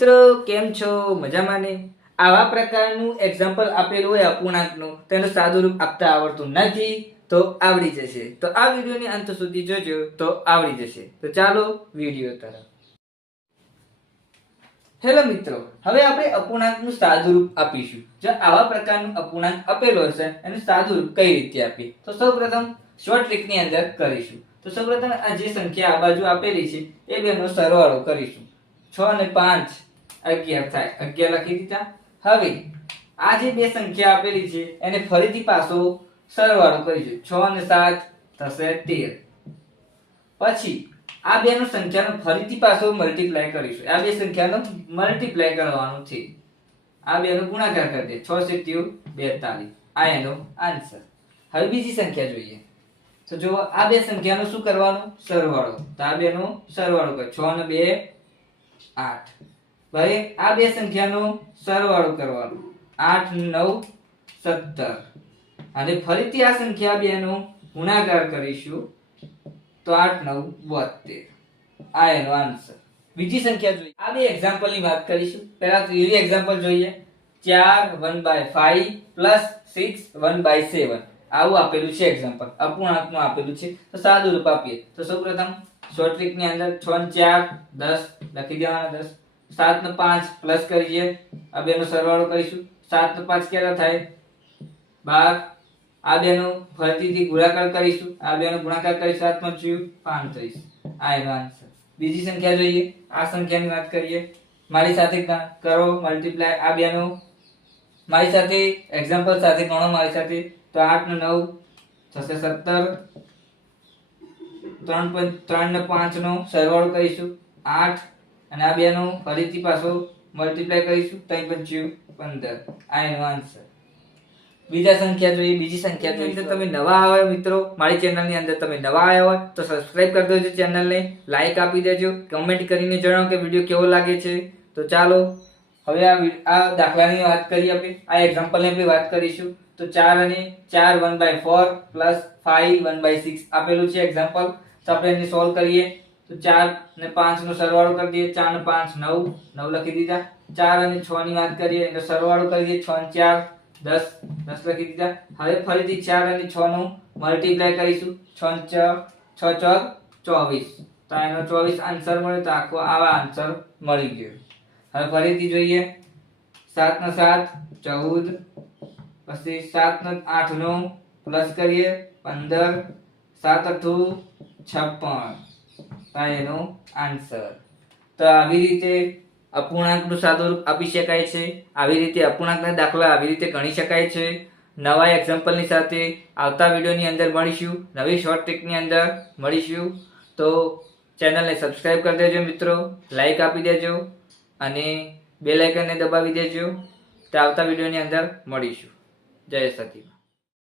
મિત્રો, કેમ છો? મજામાં ને? આવા પ્રકારનું એક્ઝામ્પલ આપેલું હોય અપૂર્ણાંકનું, તેનું સાદું રૂપ આપતા આવડતું નથી તો આવડી જશે. તો આ વિડીયોની અંત સુધી જોજો તો આવડી જશે. તો ચાલો વિડીયો તરફ. હેલો મિત્રો, હવે આપણે અપૂર્ણાંકનું સાદું રૂપ આપીશું. જો આવા પ્રકારનું અપૂર્ણાંક આપેલો હશે એનું સાદું રૂપ કઈ રીતે આપીએ, તો સૌપ્રથમ શોર્ટ ટ્રિકની અંદર કરીશું. તો સૌપ્રથમ આ જે સંખ્યા આ બાજુ આપેલી છે એ બેનો સરવાળો કરીશું. 6 અને 5 11 થાય. 11 લખી દીધા. હવે આ જે બે સંખ્યા આપેલી છે એને ફરીથી પાછો સરવાળો કરીશું. 6 અને 7 થશે 13. પછી આ બેનો સંખ્યાનો ફરીથી પાછો મલ્ટીપ્લાય કરીશું. આ બે સંખ્યાનો મલ્ટીપ્લાય કરવાનું છે. આ બેનો ગુણાકાર કરી દે. 6 × 42. આ એનો આન્સર. હવે બીજી સંખ્યા જોઈએ. તો જો આ બે સંખ્યાનો શું કરવાનું? સરવાળો. તો આ બેનો સરવાળો કરો. 6 અને 2 8. હવે આ બે સંખ્યાનો સરવાળો કરવાનો. 8 9 17. અને ફરીથી આ સંખ્યા બેનો ગુણાકાર કરીશું તો 8 9 72. આ એનો આન્સર. બીજી સંખ્યા જોઈએ. આ બે એક્ઝામ્પલ ની વાત કરીશું. પહેલા ત્રીજી એક્ઝામ્પલ જોઈએ. 4 1/5 6 1/7. આવું આપેલું છે એક્ઝામ્પલ. અપૂર્ણાંકનું આપેલું છે. તો સાદું રૂપ આપીએ તો સૌપ્રથમ શોર્ટ ટ્રિક ની અંદર 6 અને 4 10 લખી દેવાના. 10 7 ને 5 પ્લસ કરીએ. આ બેનો સરવાળો કરીશું. 7 ને 5 કેટલા થાય? 12. આ બેનો ફરીથી ગુણાકાર કરીશું. આ બેનો ગુણાકાર કરીશું. 7 × 5 35. આ એનો આન્સર. બીજી સંખ્યા જોઈએ. આ સંખ્યાની વાત કરીએ. મારી સાથે કરો મલ્ટીપ્લાય. આ બેનો મારી સાથે એક્ઝામ્પલ સાથે ગણો મારી સાથે. તો 8 ને 9 થશે 17. 3 ને 5 નો સરવાળો કરીશું. 8 અને આ બેનો ફરીથી પાછો મલ્ટીપ્લાય કરીશું. 3 × 15. આ એનો આન્સર. બીજા સંખ્યા જોઈએ. બીજી સંખ્યા જોઈએ. તમે નવા આવ્યા મિત્રો, મારી ચેનલની અંદર તમે નવા આવ્યા હોય તો સબસ્ક્રાઇબ કરી દેજો ચેનલને, લાઈક આપી દેજો, કમેન્ટ કરીને જણાવો કે વિડીયો કેવો લાગે છે. તો ચાલો હવે આ દાખલાની વાત કરીએ. આપણે આ એક્ઝામ્પલની આપણે વાત કરીશું. તો 4 અને 4 1/4 5 1/6 આપેલું છે એક્ઝામ્પલ. તો આપણે એને સોલ્વ કરીએ. તો 4 અને 5 નો સરવાળો કરી દઈએ. 4 અને 5 9 9 લખી દીધા. 4 અને 6 ની વાત કરીએ એટલે સરવાળો કરીએ. 6 અને 4 10 10 લખી દીધા. હવે ફરીથી 4 અને 6 નું મલ્ટીપ્લાય કરીશું. 6 4 24. તો એનો 24 આન્સર મળ્યો. તો આખો આવા આન્સર મળી ગયો. હવે ફરીથી જોઈએ. 7 ને 7 14. પછી 7 ને 8 નો પ્લસ કરીએ 15. 7 × 8 56. આ એનો આન્સર. તો આવી રીતે અપૂર્ણાંકનું સાદું રૂપ આપી શકાય છે. આવી રીતે અપૂર્ણાંકના દાખલા આવી રીતે ગણી શકાય છે. નવા એક્ઝામ્પલની સાથે આવતા વિડીયોની અંદર મળીશું. નવી શોર્ટ ટ્રિકની અંદર મળીશું. તો ચેનલને સબસ્ક્રાઇબ કરી દેજો મિત્રો, લાઈક આપી દેજો અને બેલ આઇકનને દબાવી દેજો. તો આવતા વિડીયોની અંદર મળીશું. જય સતી.